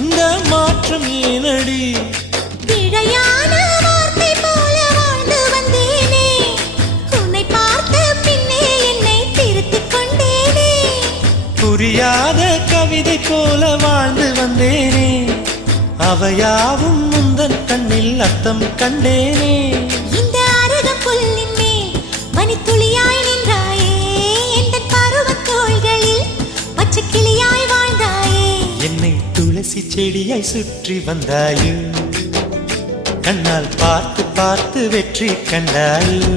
இந்த மாற்றம் ஏனடி? பிழையான வார்த்தை போல வாழ்ந்து வந்தேனே, உன்னை பார்த்த பின்னே என்னை திருத்திக் கொண்டேனே. புரியாத கவிதை போல வாழ்ந்து வந்தேனே, அவையாவும் முந்தன் கண்ணில் அர்த்தம் கண்டேனே. இந்த அருகம் புல்லின் மேல் பனித்துளியாய் நின்றாயே, எந்த பருவத் தோள்களில் பச்சை கிளியாய் வாழ்ந்தாயே. என்னை துளசி செடியாய் சுற்றி வந்தாயோ, கண்ணால் பார்த்து பார்த்து வெற்றி கண்டாயோ.